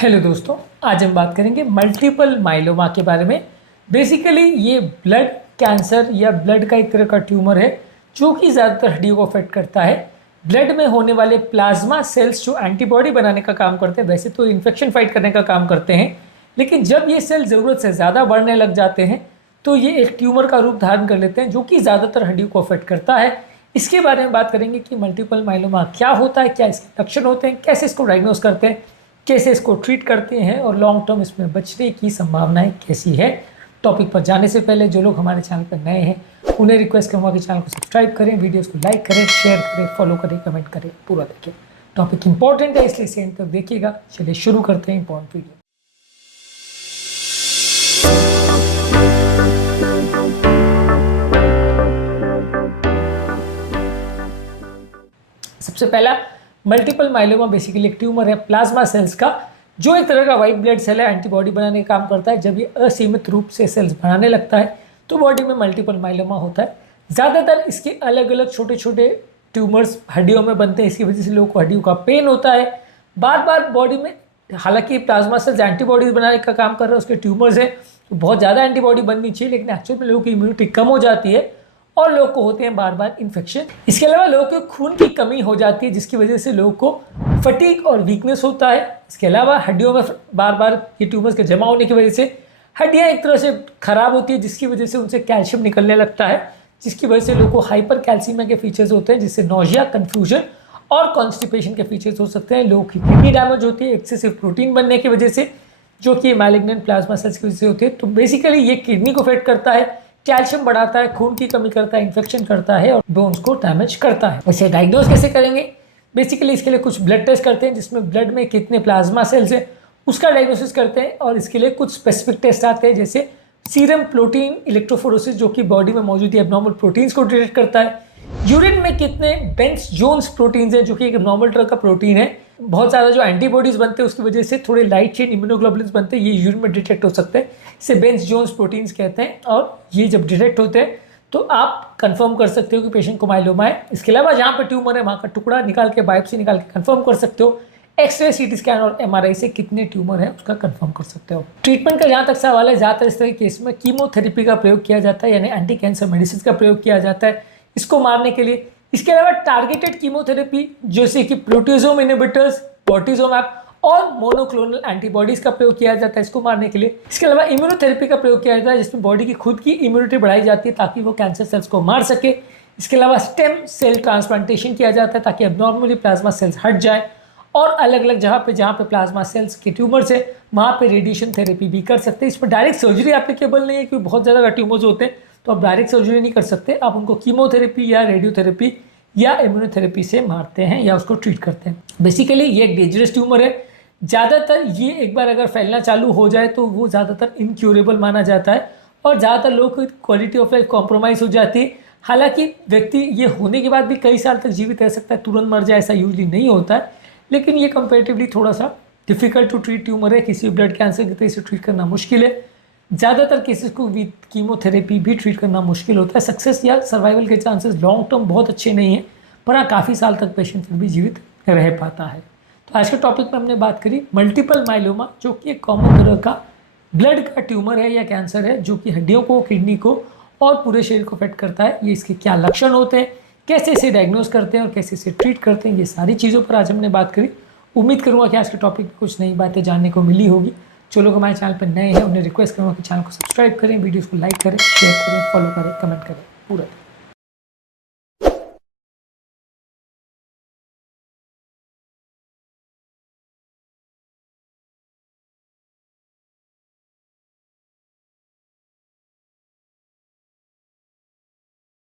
Hello दोस्तों, आज हम बात करेंगे मल्टीपल माइलोमा के बारे में। बेसिकली ये ब्लड कैंसर या ब्लड का एक तरह का ट्यूमर है जो कि ज़्यादातर हड्डियों को अफेक्ट करता है। ब्लड में होने वाले प्लाज्मा सेल्स जो एंटीबॉडी बनाने का काम करते हैं, वैसे तो इन्फेक्शन फाइट करने का काम करते हैं, लेकिन जब ये सेल ज़रूरत से ज़्यादा बढ़ने लग जाते हैं तो ये एक ट्यूमर का रूप धारण कर लेते हैं जो कि ज़्यादातर हड्डियों को अफेक्ट करता है। इसके बारे में बात करेंगे कि मल्टीपल माइलोमा क्या होता है, क्या इसके लक्षण होते हैं, कैसे इसको डायग्नोस करते हैं, कैसे इसको ट्रीट करते हैं और लॉन्ग टर्म इसमें बचने की संभावनाएं कैसी है। टॉपिक पर जाने से पहले जो लोग हमारे चैनल पर नए हैं उन्हें रिक्वेस्ट करूँगा कि चैनल को सब्सक्राइब करें, वीडियोस को लाइक करें, शेयर करें, फॉलो करें, कमेंट करें, पूरा देखें। टॉपिक इंपॉर्टेंट है इसलिए सेंड तक देखिएगा। चलिए शुरू करते हैं इंपॉर्टेंट वीडियो। सबसे पहला, मल्टीपल माइलोमा बेसिकली एक ट्यूमर है प्लाज्मा सेल्स का, जो एक तरह का वाइट ब्लड सेल है, एंटीबॉडी बनाने का काम करता है। जब ये असीमित रूप से सेल्स बनाने लगता है तो बॉडी में मल्टीपल माइलोमा होता है। ज़्यादातर इसके अलग अलग छोटे छोटे ट्यूमर्स हड्डियों में बनते हैं, इसकी वजह से लोगों को हड्डियों का पेन होता है बार बार बॉडी में। हालांकि प्लाज्मा सेल्स एंटीबॉडीज बनाने का काम कर रहे हैं, उसके ट्यूमर्स हैं तो बहुत ज़्यादा एंटीबॉडी बननी चाहिए, लेकिन एक्चुअल में लोगों की इम्यूनिटी कम हो जाती है और लोग को होते हैं बार बार इन्फेक्शन। इसके अलावा लोगों के खून की कमी हो जाती है जिसकी वजह से लोगों को फटीग और वीकनेस होता है। इसके अलावा हड्डियों में बार बार ये ट्यूमर्स के जमा होने की वजह से हड्डियाँ एक तरह से खराब होती है, जिसकी वजह से उनसे कैल्शियम निकलने लगता है, जिसकी वजह से लोगों को हाइपर कैल्सीमिया के फीचर्स होते हैं, जिससे नोजिया, कन्फ्यूजन और कॉन्स्टिपेशन के फीचर्स हो सकते हैं। लोगों की किडनी डैमेज होती है एक्सेसिव प्रोटीन बनने की वजह से, जो कि मैलिग्नेंट प्लाज्मा सेल्स की वजह से होती है। तो बेसिकली ये किडनी को अफेक्ट करता है, कैल्शियम बढ़ाता है, खून की कमी करता है, इन्फेक्शन करता है और बोन्स को डैमेज करता है। वैसे डायग्नोज कैसे करेंगे? बेसिकली इसके लिए कुछ ब्लड टेस्ट करते हैं जिसमें ब्लड में कितने प्लाज्मा सेल्स हैं उसका डायग्नोसिस करते हैं, और इसके लिए कुछ स्पेसिफिक टेस्ट आते हैं जैसे सीरम प्रोटीन इलेक्ट्रोफोरेसिस, जो कि बॉडी में मौजूद एबनॉर्मल प्रोटीन्स को डिटेक्ट करता है। यूरिन में कितने बेंस जोन्स प्रोटीन्स हैं, जो कि एक नॉर्मल तरह का प्रोटीन है। बहुत ज़्यादा जो एंटीबॉडीज बनते हैं उसकी वजह से थोड़े लाइट चेन इम्यूनोग्लोबुलिन्स बनते हैं, ये यूरिन में डिटेक्ट हो सकते हैं, इसे बेंस जोन्स प्रोटीन्स कहते हैं। और ये जब डिटेक्ट होते हैं तो आप कंफर्म कर सकते हो कि पेशेंट को माइलोमा है। इसके अलावा जहाँ पर ट्यूमर है वहाँ का टुकड़ा निकाल के, बायोप्सी निकाल के कंफर्म कर सकते हो। एक्सरे, सीटी स्कैन और एमआरआई से कितने ट्यूमर है उसका कंफर्म कर सकते हो। ट्रीटमेंट का जहाँ तक सवाल है, ज़्यादातर इस तरह के केस में कीमोथेरेपी का प्रयोग किया जाता है, यानी एंटी कैंसर मेडिसिन का प्रयोग किया जाता है इसको मारने के लिए। इसके अलावा टारगेटेड कीमोथेरेपी जैसे कि प्रोटीजोम इनहिबिटर्स, बोर्टिजोमैब और मोनोक्लोनल एंटीबॉडीज का प्रयोग किया जाता है इसको मारने के लिए। इसके अलावा इम्यूनोथेरेपी का प्रयोग किया जाता है जिसमें बॉडी की खुद की इम्यूनिटी बढ़ाई जाती है ताकि वो कैंसर सेल्स को मार सके। इसके अलावा स्टेम सेल ट्रांसप्लांटेशन किया जाता है ताकि एबनॉर्मली प्लाज्मा सेल्स हट जाए, और अलग अलग जहाँ पे प्लाज्मा सेल्स के ट्यूमर्स है वहाँ पे रेडिएशन थेरेपी भी कर सकते हैं। इसमें डायरेक्ट सर्जरी एप्लीकेबल नहीं है क्योंकि बहुत ज़्यादा ट्यूमर्स होते हैं तो आप डायरेक्ट सर्जरी नहीं कर सकते, आप उनको कीमोथेरेपी या रेडियोथेरेपी या इम्यूनोथेरेपी से मारते हैं या उसको ट्रीट करते हैं। बेसिकली ये एक डेंजरस ट्यूमर है। ज़्यादातर ये एक बार अगर फैलना चालू हो जाए तो वो ज़्यादातर इनक्यूरेबल माना जाता है और ज़्यादातर लोगों की क्वालिटी ऑफ लाइफ कॉम्प्रोमाइज़ हो जाती है। हालांकि व्यक्ति ये होने के बाद भी कई साल तक जीवित रह सकता है, तुरंत मर जाए ऐसा यूजली नहीं होता है, लेकिन ये कंपेरेटिवली थोड़ा सा डिफिकल्ट टू ट्रीट ट्यूमर है। किसी ब्लड कैंसर की तरह से ट्रीट करना मुश्किल है। ज़्यादातर केसेस को विद कीमोथेरेपी भी ट्रीट करना मुश्किल होता है। सक्सेस या सर्वाइवल के चांसेस लॉन्ग टर्म बहुत अच्छे नहीं हैं, पर हाँ काफ़ी साल तक पेशेंट फिर भी जीवित रह पाता है। तो आज के टॉपिक में हमने बात करी मल्टीपल माइलोमा, जो कि एक कॉमन तरह का ब्लड का ट्यूमर है या कैंसर है जो कि हड्डियों को, किडनी को और पूरे शरीर को अफेक्ट करता है। ये इसके क्या लक्षण होते हैं, कैसे इसे डायग्नोज करते हैं और कैसे इसे ट्रीट करते हैं, ये सारी चीज़ों पर आज हमने बात करी। उम्मीद करूँगा कि आज के टॉपिक में कुछ नई बातें जानने को मिली होगी। जो लोग हमारे चैनल पर नए हैं उन्हें रिक्वेस्ट करूँगा कि चैनल को सब्सक्राइब करें, वीडियोज़ को लाइक करें, शेयर करें, फॉलो करें, कमेंट करें, पूरा